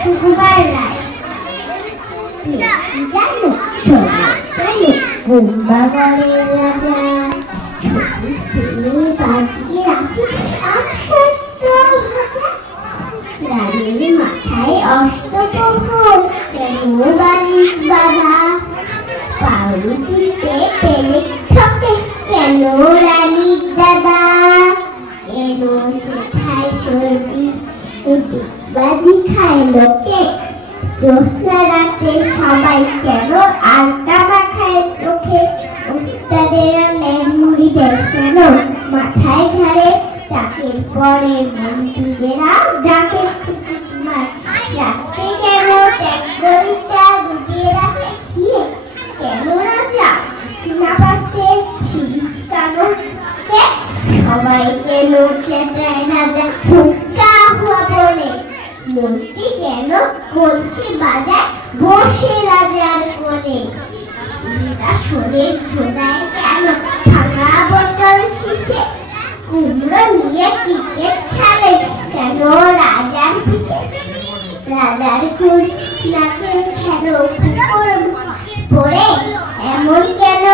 সুকুমার রায় জানো শোনো জানো কুম্ভাগরের রাজা ছবি পাঠিয়ে রাখি আশ্চর্য রানীর মাথায় অষ্টপ্রহর কেন বালিশ বাঁধা সেথায় সর্দি খায় লোকে জ্যোৎস্না সবাই কেন আলতা মাখায় চোখে ওস্তাদের মেমুরি দেয় কেন মাথায় ঘাড়ে তাকের পরে মন্ত্রীদেরা ডাকে মার কেন খেয়ে কানো সবাই কেন চেঁচায় রাজা হুক্কা হুয়া বলে। মন্ত্রী কেন কলসি বাজায় বসে রাজার কোলে? সীতা শোনে ঝোলায় কেন ভাঙা বোতল শিশে কুমড়ো নিয়ে ক্রিকেট খেলে কেন রাজার পিছে? রাজার কুল কেন পুকুর পড়ে এমন কেন